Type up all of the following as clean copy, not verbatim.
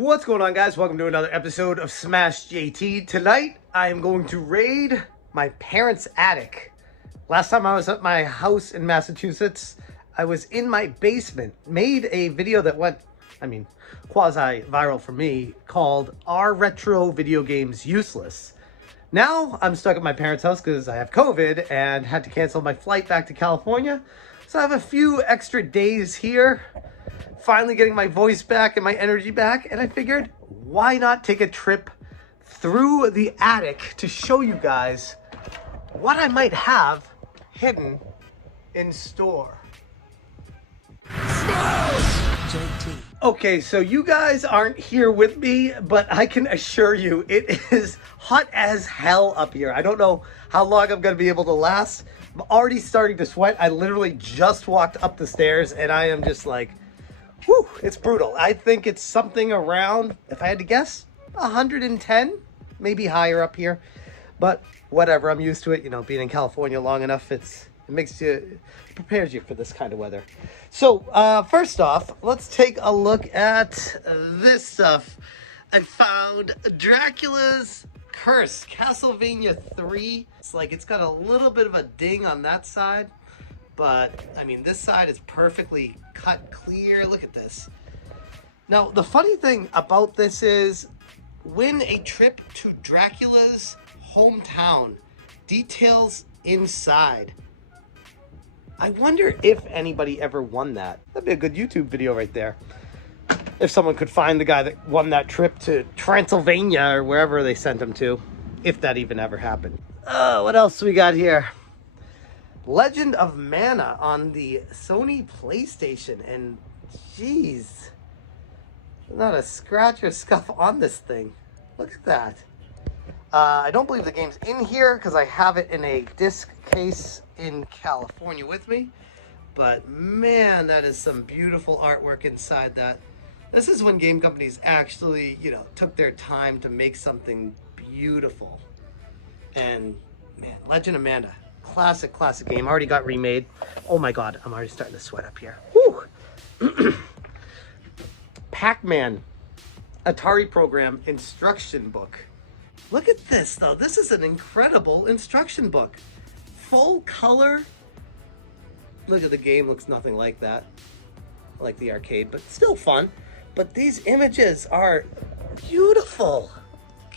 What's going on, guys? Welcome to another episode of Smash JT. Tonight, I am going to raid my parents' attic. Last time I was at my house in Massachusetts, I was in my basement, made a video that went, quasi-viral for me, called Are Retro Video Games Useless? Now, I'm stuck at my parents' house because I have COVID and had to cancel my flight back to California. So I have a few extra days here. Finally getting my voice back and my energy back, and I figured, why not take a trip through the attic to show you guys what I might have hidden in store. JT. Okay, so you guys aren't here with me, but I can assure you it is hot as hell up here. I don't know how long I'm gonna be able to last. I'm already starting to sweat. I literally just walked up the stairs and I am just like, whew, it's brutal. I think it's something around, if I had to guess, 110, maybe higher up here. But whatever, I'm used to it. You know, being in California long enough, it prepares you for this kind of weather. So first off, let's take a look at this stuff. I found Dracula's Curse, Castlevania 3. It's like it's got a little bit of a ding on that side. But, I mean, this side is perfectly cut clear. Look at this. Now, the funny thing about this is, win a trip to Dracula's hometown. Details inside. I wonder if anybody ever won that. That'd be a good YouTube video right there. If someone could find the guy that won that trip to Transylvania or wherever they sent him to. If that even ever happened. Oh, what else we got here? Legend of Mana on the Sony PlayStation, and geez, not a scratch or scuff on this thing. Look at that. I don't believe the game's in here because I have it in a disc case in California with me, but man, that is some beautiful artwork inside that. This is when game companies actually, you know, took their time to make something beautiful. And man, Legend of Mana. Classic game. Already got remade. Oh my god, I'm already starting to sweat up here. Whew. Pac-Man Atari program instruction book. Look at this though. This is an incredible instruction book. Full color. Look at the game, looks nothing like that. Like the arcade, but still fun. But these images are beautiful.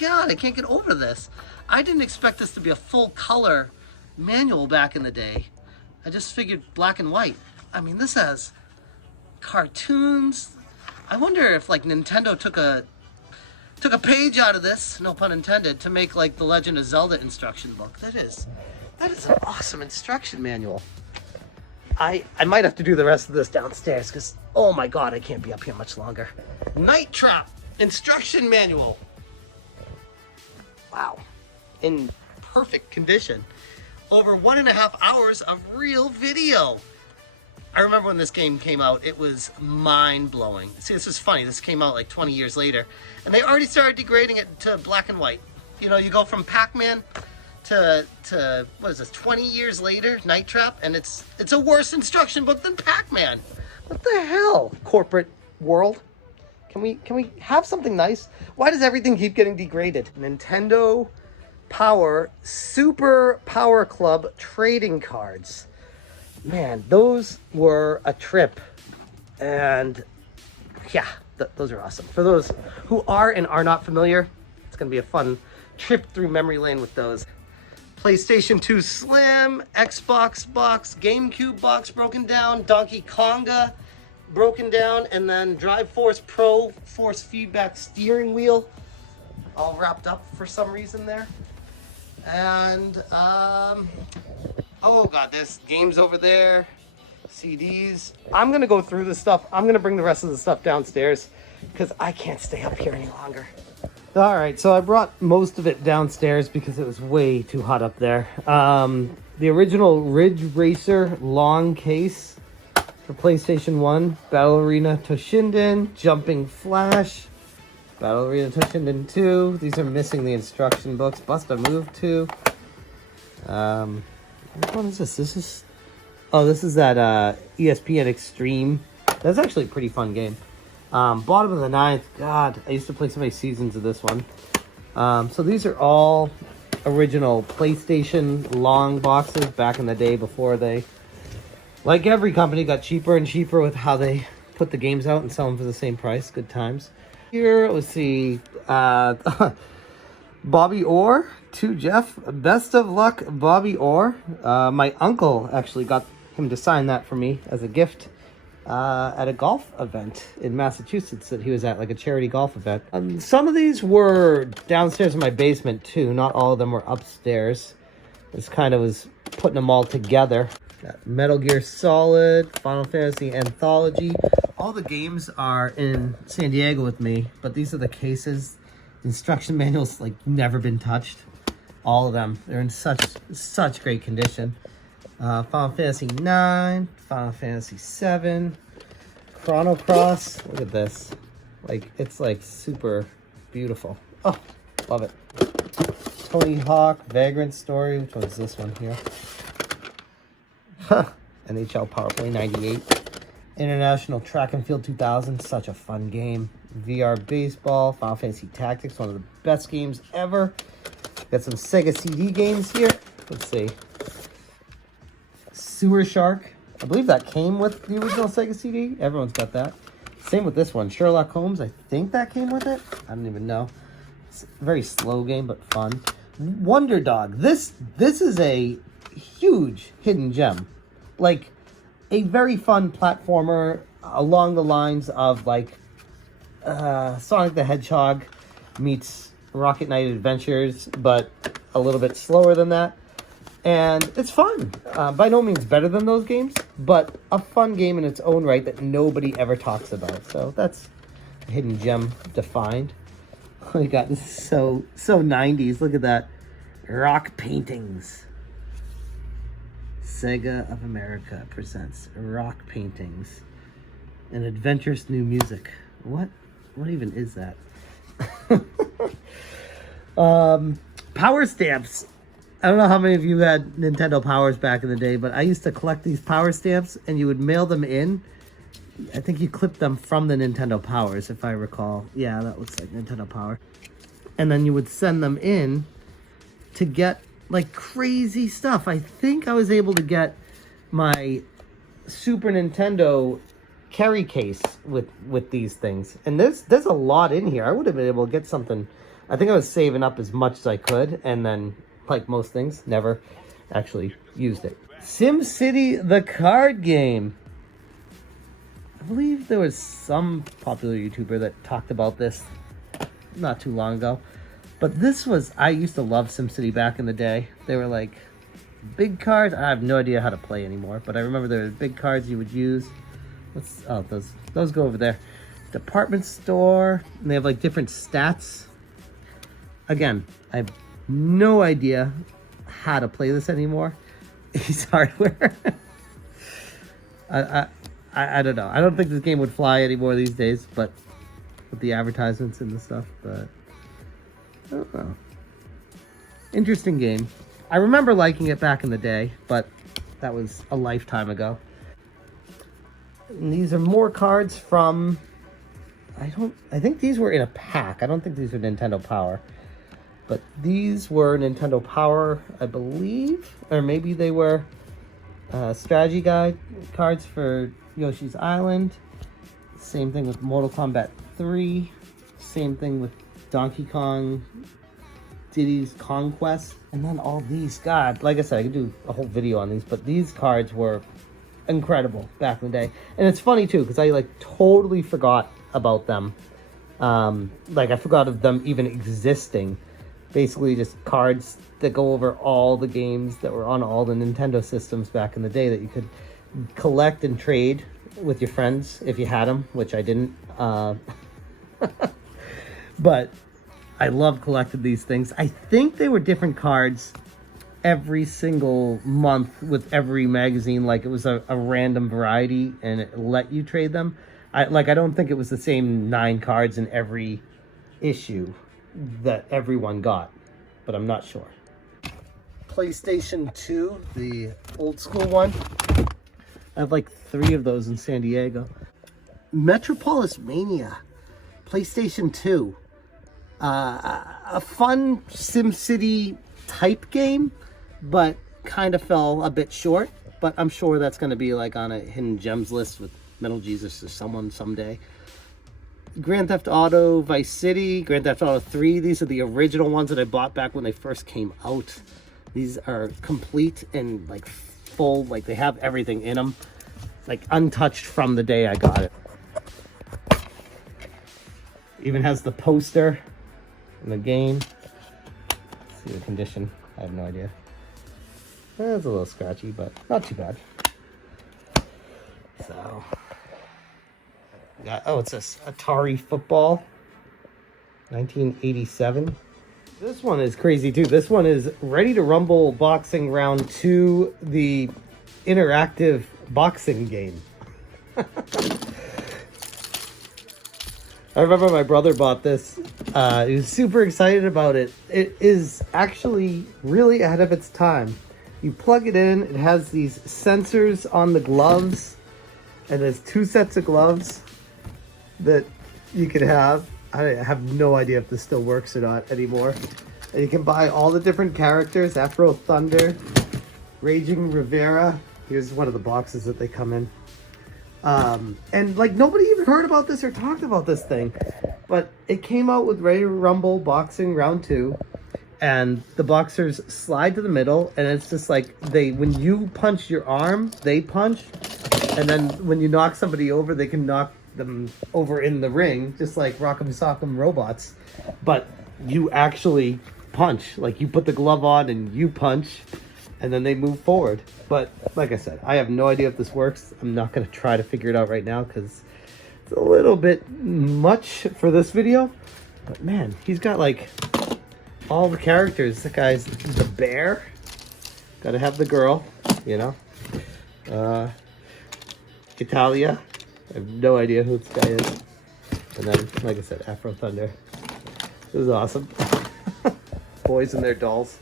God, I can't get over this. I didn't expect this to be a full color manual back in the day. I just figured black and white. I mean, this has cartoons. I wonder if like Nintendo took a page out of this, no pun intended, to make like the Legend of Zelda instruction book. That is an awesome instruction manual. I might have to do the rest of this downstairs because oh my god, I can't be up here much longer. Night Trap instruction manual. Wow. In perfect condition. Over 1.5 hours of real video. I remember when this game came out, it was mind-blowing. See, this is funny. This came out like 20 years later, and they already started degrading it to black and white. You know, you go from Pac-Man to what is this, 20 years later, Night Trap, and it's a worse instruction book than Pac-Man. What the hell, corporate world? Can we have something nice? Why does everything keep getting degraded? Nintendo Power Super Power Club trading cards. Man, those were a trip. And yeah, those are awesome. For those who are and are not familiar, it's going to be a fun trip through memory lane with those. PlayStation 2 Slim, Xbox box, GameCube box broken down, Donkey Konga broken down, and then Drive Force Pro force feedback steering wheel all wrapped up for some reason there. And oh god, there's games over there, CDs. I'm gonna go through this stuff. I'm gonna bring the rest of the stuff downstairs because I can't stay up here any longer. All right, so I brought most of it downstairs because it was way too hot up there. The original Ridge Racer long case for PlayStation 1, Battle Arena Toshinden, Jumping Flash, Battle Arena Toshinden 2. These are missing the instruction books. Bust a Move 2. What one is this? This is that ESPN Extreme. That's actually a pretty fun game. Bottom of the ninth. God, I used to play so many seasons of this one. So these are all original PlayStation long boxes back in the day before they, like every company, got cheaper and cheaper with how they put the games out and sell them for the same price. Good times. Here, let's see. Bobby Orr to Jeff. Best of luck, Bobby Orr. My uncle actually got him to sign that for me as a gift at a golf event in Massachusetts that he was at, like a charity golf event. Some of these were downstairs in my basement too. Not all of them were upstairs. This kind of was putting them all together. Got Metal Gear Solid, Final Fantasy Anthology. All the games are in San Diego with me, but these are the cases. Instruction manuals, like, never been touched. All of them. They're in such great condition. Final Fantasy 9, Final Fantasy 7, Chrono Cross. Look at this. Like, it's like super beautiful. Oh, love it. Tony Hawk, Vagrant Story. Which one is this one here? NHL Power Play 98. International Track and Field 2000. Such a fun game. VR Baseball, Final Fantasy Tactics, one of the best games ever. Got some Sega CD games here. Let's see. Sewer Shark. I believe that came with the original Sega CD. Everyone's got that. Same with this one. Sherlock Holmes. I think that came with it. I don't even know. It's a very slow game, but fun. Wonder Dog. This is a huge hidden gem. Like, a very fun platformer along the lines of, like, Sonic the Hedgehog meets Rocket Knight Adventures, but a little bit slower than that. And it's fun. By no means better than those games, but a fun game in its own right that nobody ever talks about. So that's a hidden gem defined. Oh my god, this is so 90s. Look at that. Rock paintings. Sega of America presents Rock Paintings. And adventurous new music. What even is that? Power stamps. I don't know how many of you had Nintendo Powers back in the day, but I used to collect these power stamps and you would mail them in. I think you clipped them from the Nintendo Powers, if I recall. Yeah, that looks like Nintendo Power. And then you would send them in to get, like, crazy stuff. I think I was able to get my Super Nintendo carry case with these things. And there's a lot in here. I would have been able to get something. I think I was saving up as much as I could, and then, like most things, never actually used it. SimCity, the card game. I believe there was some popular YouTuber that talked about this not too long ago. But this was, I used to love SimCity back in the day. They were like big cards. I have no idea how to play anymore, but I remember there were big cards you would use. Those go over there. Department store, and they have like different stats. Again, I have no idea how to play this anymore. Ace Hardware. I don't know. I don't think this game would fly anymore these days, but with the advertisements and the stuff, but I don't know. Interesting game. I remember liking it back in the day, but that was a lifetime ago. And these are more cards from, I think these were in a pack. I don't think these were Nintendo Power. But these were Nintendo Power, I believe. Or maybe they were strategy guide cards for Yoshi's Island. Same thing with Mortal Kombat 3. Same thing with Donkey Kong, Diddy's Conquest. And then all these, God, like I said, I could do a whole video on these, but these cards were incredible back in the day. And it's funny too, because I like totally forgot about them. Like I forgot of them even existing. Basically just cards that go over all the games that were on all the Nintendo systems back in the day that you could collect and trade with your friends if you had them, which I didn't. But I loved collecting these things. I think they were different cards every single month with every magazine. Like it was a random variety and it let you trade them. I don't think it was the same 9 cards in every issue that everyone got, but I'm not sure. PlayStation 2, the old school one. I have like 3 of those in San Diego. Metropolis Mania, PlayStation 2. A fun SimCity type game, but kind of fell a bit short. But I'm sure that's going to be like on a hidden gems list with Metal Jesus or someone someday. Grand Theft Auto Vice City, Grand Theft Auto 3. These are the original ones that I bought back when they first came out. These are complete and like full, like they have everything in them, like untouched from the day I got it. Even has the poster in the game. Let's see the condition. I have no idea. It's a little scratchy, but not too bad. So, got, oh, it's this Atari Football, 1987. This one is crazy too. This one is Ready to Rumble Boxing Round 2, the interactive boxing game. I remember my brother bought this. He was super excited about it. It is actually really ahead of its time. You plug it in, it has these sensors on the gloves, and there's 2 sets of gloves that you can have. I have no idea if this still works or not anymore. And you can buy all the different characters, Afro Thunder, Raging Rivera. Here's one of the boxes that they come in. And like nobody even heard about this or talked about this thing, but it came out with Ready to Rumble Boxing Round 2, and the boxers slide to the middle, and it's just like when you punch your arm, they punch, and then when you knock somebody over, they can knock them over in the ring, just like Rock'em Sock'em Robots, but you actually punch. Like you put the glove on and you punch, and then they move forward. But like I said, I have no idea if this works. I'm not going to try to figure it out right now because it's a little bit much for this video. But man, he's got like all the characters. The guy's the bear. Got to have the girl, you know. Italia. I have no idea who this guy is. And then, like I said, Afro Thunder. This is awesome. Boys and their dolls.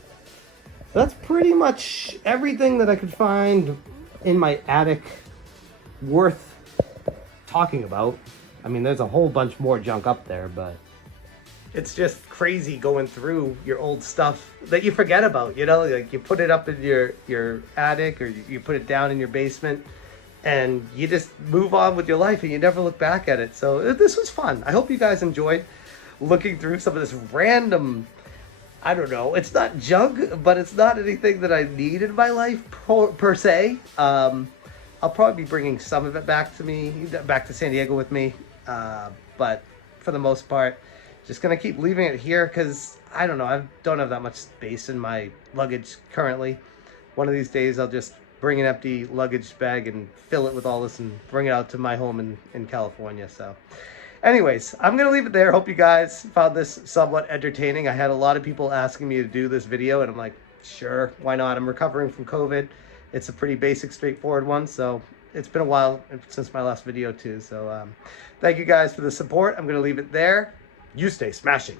That's pretty much everything that I could find in my attic worth talking about. I mean, there's a whole bunch more junk up there, but it's just crazy going through your old stuff that you forget about, you know? Like you put it up in your attic or you put it down in your basement and you just move on with your life and you never look back at it. So this was fun. I hope you guys enjoyed looking through some of this random, I don't know, it's not junk, but it's not anything that I need in my life per se. I'll probably be bringing some of it back to San Diego with me. But for the most part, just going to keep leaving it here because, I don't know, I don't have that much space in my luggage currently. One of these days, I'll just bring an empty luggage bag and fill it with all this and bring it out to my home in California. So anyways, I'm going to leave it there. Hope you guys found this somewhat entertaining. I had a lot of people asking me to do this video, and I'm like, sure, why not? I'm recovering from COVID. It's a pretty basic, straightforward one, so it's been a while since my last video, too. So thank you guys for the support. I'm going to leave it there. You stay smashing.